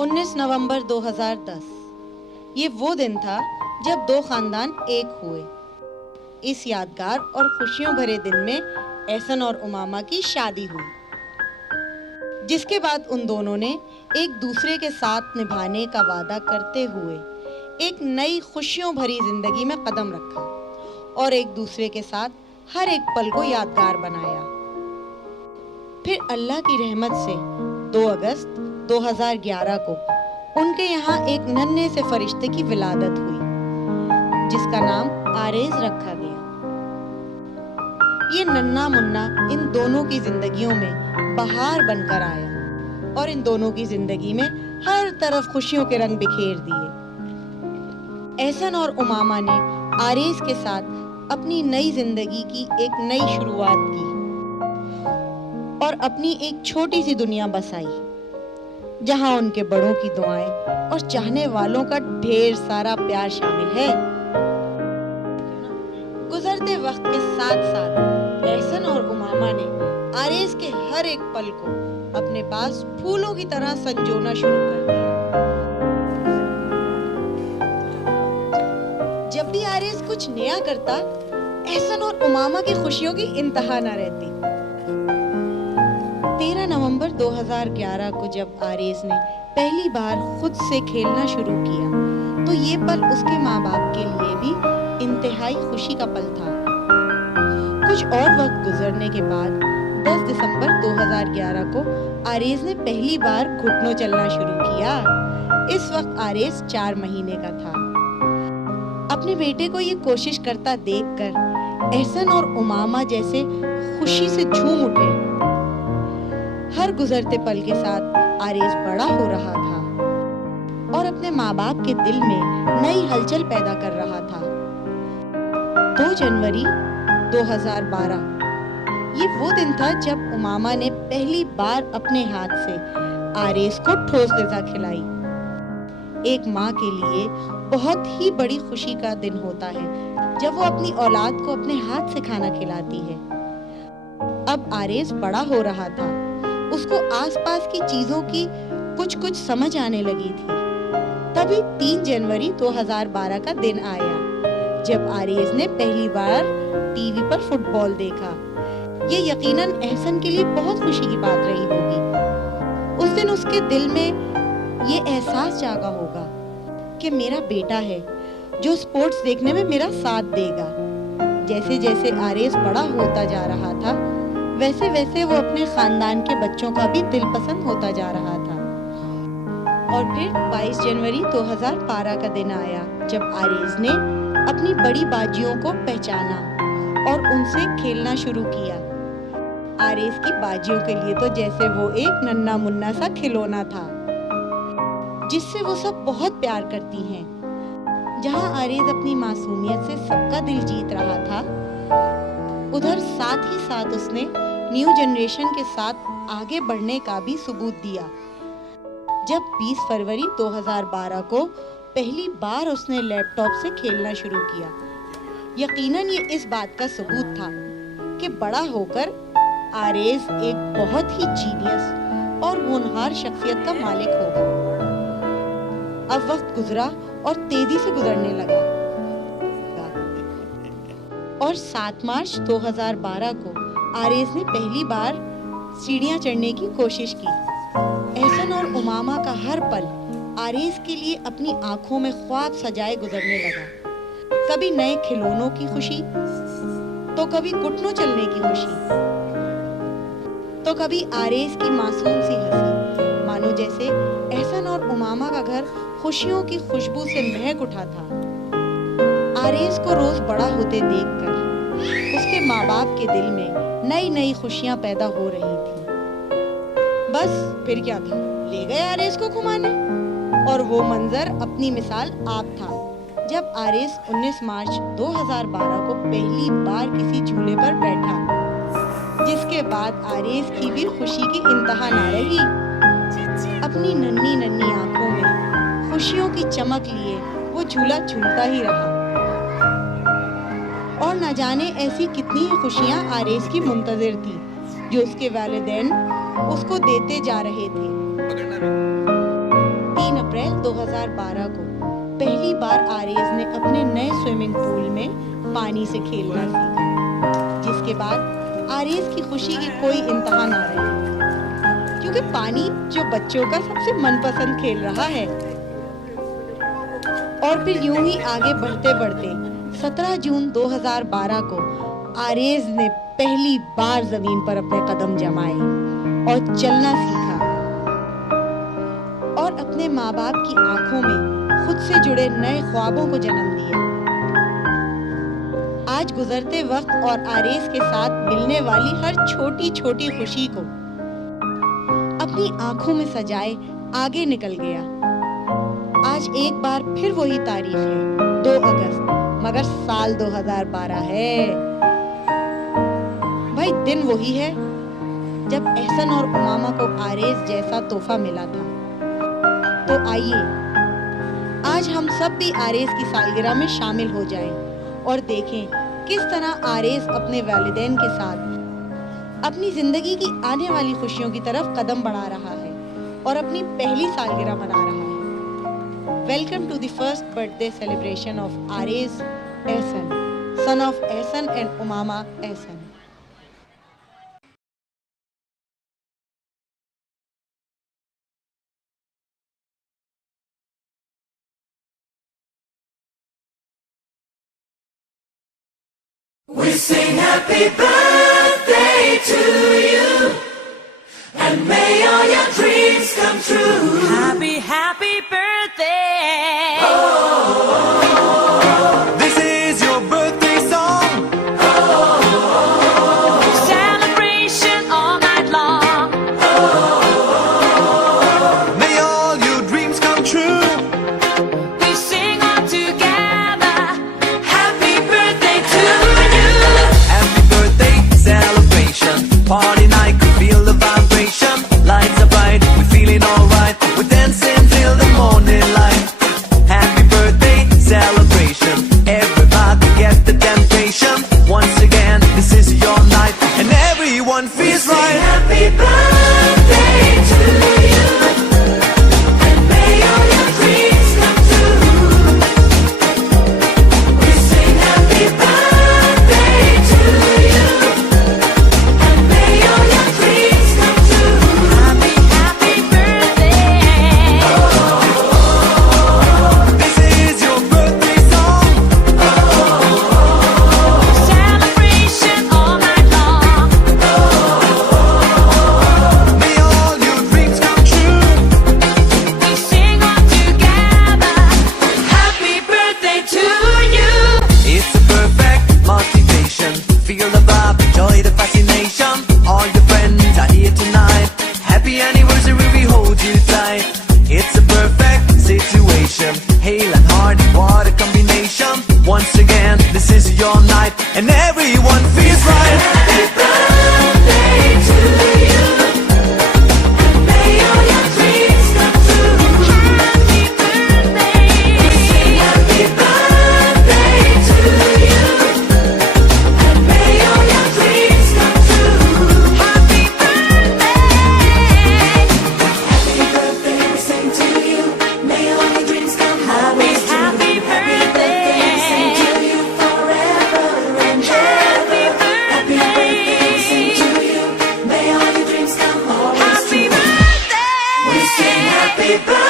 19 نومبر 2010 یہ وہ دن تھا جب دو خاندان ایک ہوئے۔ اس یادگار اور خوشیوں بھرے دن میں احسن اور امامہ کی شادی ہوئی، جس کے بعد ان دونوں نے ایک دوسرے کے ساتھ نبھانے کا وعدہ کرتے ہوئے ایک نئی خوشیوں بھری زندگی میں قدم رکھا اور ایک دوسرے کے ساتھ ہر ایک پل کو یادگار بنایا۔ پھر اللہ کی رحمت سے 2 اگست 2011 کو ان کے یہاں ایک ننھے سے فرشتے کی ولادت ہوئی، جس کا نام آریز رکھا گیا۔ یہ ننھا منا ان دونوں کی زندگیوں میں بہار بن کر آیا اور ان دونوں کی زندگی میں ہر طرف خوشیوں کے رنگ بکھیر دیے۔ احسن اور امامہ نے آریز کے ساتھ اپنی نئی زندگی کی ایک نئی شروعات کی اور اپنی ایک چھوٹی سی دنیا بسائی، جہاں ان کے بڑوں کی دعائیں اور چاہنے والوں کا ڈھیر سارا پیار شامل ہے۔ گزرتے وقت کے ساتھ ساتھ احسن اور امامہ نے آریز کے ہر ایک پل کو اپنے پاس پھولوں کی طرح سنجونا شروع کر دیا۔ جب بھی آریز کچھ نیا کرتا، احسن اور امامہ کی خوشیوں کی انتہا نہ رہتی۔ 13 نومبر 2011 کو جب آریز نے پہلی بار خود سے کھیلنا شروع کیا تو یہ پل اس کے ماں باپ کے لیے بھی انتہائی خوشی کا پل تھا۔ کچھ اور وقت گزرنے کے بعد 10 دسمبر 2011 کو آریز نے پہلی بار گھٹنوں چلنا شروع کیا۔ اس وقت آریز 4 مہینے کا تھا۔ اپنے بیٹے کو یہ کوشش کرتا دیکھ کر احسن اور امامہ جیسے خوشی سے جھوم اٹھے۔ ہر گزرتے پل کے ساتھ آریز بڑا ہو رہا تھا اور اپنے ماں باپ کے دل میں نئی ہلچل پیدا کر رہا تھا۔ 2 جنوری 2012 یہ وہ دن تھا جب امامہ نے پہلی بار اپنے ہاتھ سے آریز کو ٹھوس غذا کھلائی۔ ایک ماں کے لیے بہت ہی بڑی خوشی کا دن ہوتا ہے جب وہ اپنی اولاد کو اپنے ہاتھ سے کھانا کھلاتی ہے۔ اب آریز بڑا ہو رہا تھا، اس کو آس پاس کی چیزوں کی کچھ سمجھ آنے لگی تھی۔ تبھی 3 جنوری 2012 کا دن آیا جب آریز نے پہلی بار ٹی وی پر فٹ بال دیکھا۔ یہ یقیناً احسن کے لیے بہت خوشی کی بات رہی ہوگی۔ اس دن اس کے دل میں یہ احساس جاگا ہوگا کہ میرا بیٹا ہے جو سپورٹس دیکھنے میں میرا ساتھ دے گا۔ جیسے جیسے آریز بڑا ہوتا جا رہا تھا، ویسے ویسے وہ اپنے خاندان کے بچوں کا بھی دل پسند ہوتا جا رہا تھا۔ اور پھر 22 جنوری 2012 کا دن آیا جب آریز نے اپنی بڑی باجیوں کو پہچانا اور ان سے کھیلنا شروع کیا۔ آریز کی باجیوں کے لیے تو جیسے وہ ایک ننھا منا سا کھلونا تھا جس سے وہ سب بہت پیار کرتی ہیں۔ جہاں آریز اپنی معصومیت سے سب کا دل جیت رہا تھا، ادھر ساتھ ہی ساتھ اس نے نیو جنریشن کے ساتھ آگے بڑھنے کا بھی ثبوت دیا۔ جب 20 فروری 2012 کو پہلی بار اس نے لیپ ٹاپ سے کھیلنا شروع کیا، یقیناً یہ اس بات کا ثبوت تھا کہ بڑا ہو کر آریز ایک بہت ہی جینیس اور ہونہار شخصیت کا مالک ہوگا۔ اب وقت گزرا اور تیزی سے گزرنے لگا اور 7 مارچ 2012 کو آریز نے پہلی بار سیڑھیاں چڑھنے کی کوشش کی۔ احسن اور امامہ کا ہر پل آریز کے لیے اپنی آنکھوں میں خواب سجائے گزرنے لگا۔ کبھی نئے کھلونوں کی خوشی، تو کبھی گھٹنوں چلنے کی خوشی، تو کبھی آریز کی معصوم سی ہنسی، مانو جیسے احسن اور امامہ کا گھر خوشیوں کی خوشبو سے مہک اٹھا تھا۔ آریز کو روز بڑا ہوتے دیکھ کر اس کے ماں باپ کے دل میں نئی خوشیاں پیدا ہو رہی تھیں۔ بس پھر کیا تھا، لے گئے آریز کو گھمانے، اور وہ منظر اپنی مثال آپ تھا جب آریز 19 مارچ 2012 کو پہلی بار کسی جھولے پر بیٹھا، جس کے بعد آریز کی بھی خوشی کی انتہا نہ رہی۔ اپنی ننھی آنکھوں میں خوشیوں کی چمک لیے وہ جھولا جھولتا ہی رہا، اور نہ جانے ایسی کتنی ہی خوشیاں آریز کی منتظر تھی جو اس کے والدین اس کو دیتے جا رہے تھے۔ 2012 کو پہلی بار آریز نے اپنے نئے سوئمنگ پول میں پانی سے کھیلنا سیکھا، جس کے بعد آریز کی خوشی کی کوئی انتہا نہ رہی، کیونکہ پانی جو بچوں کا سب سے من پسند کھیل رہا ہے۔ اور پھر یوں ہی آگے بڑھتے بڑھتے 17 جون 2012 کو آریز نے پہلی بار زمین پر اپنے قدم جمائے اور چلنا سیکھا، اور اپنے ماں باپ کی آنکھوں میں خود سے جڑے نئے خوابوں کو جنم دیا۔ آج گزرتے وقت اور آریز کے ساتھ ملنے والی ہر چھوٹی چھوٹی خوشی کو اپنی آنکھوں میں سجائے آگے نکل گیا۔ آج ایک بار پھر وہی تاریخ ہے، 2 اگست، مگر سال 2012 ہے۔ بھائی دن وہی ہے جب احسن اور امامہ کو آریز جیسا تحفہ ملا تھا۔ تو آئیے آج ہم سب بھی آریز کی سالگرہ میں شامل ہو جائیں اور دیکھیں کس طرح آریز اپنے والدین کے ساتھ اپنی زندگی کی آنے والی خوشیوں کی طرف قدم بڑھا رہا ہے اور اپنی پہلی سالگرہ منا رہا ہے۔ Welcome to the first birthday celebration of Ariz Ehsan, son of Ehsan and Umama Ehsan. We sing happy birthday to you, and may all your dreams come true. Happy, happy birthday. This is your birthday song. Celebration all night long. May all your dreams come true. We sing all together. Happy birthday to you. Happy birthday celebration. Party night, we feel the vibration. Lights are bright, we're feeling alright. We're dancing till the morning light. Happy birthday celebration. Everybody get the temptation. Once again, this is your night, and everyone feels right. Happy birthday to you, and may all your dreams come true. We sing happy birthday to you, and may all your dreams come true. Happy, happy birthday. This is your birthday song. Celebration all night long. May all your dreams come true. We sing all together. Happy birthday to you. It's a perfect motivation. Feel the vibe, enjoy the fascination. All your friends are here tonight. Happy anniversary, we hold you tight. It's a perfect situation. Hale and hard, what a combination. Once again, this is your night, and everyone feels right. Happy birthday to you, and may all your dreams come true. Happy birthday. Happy birthday to you, and may all your dreams come true. Happy birthday. Happy birthday, we sing to you. May all your dreams come always true. Happy birthday. We sing to you forever and Happy ever. Happy birthday, we sing to you. May all your dreams come always Happy true. birthday. We sing happy birthday.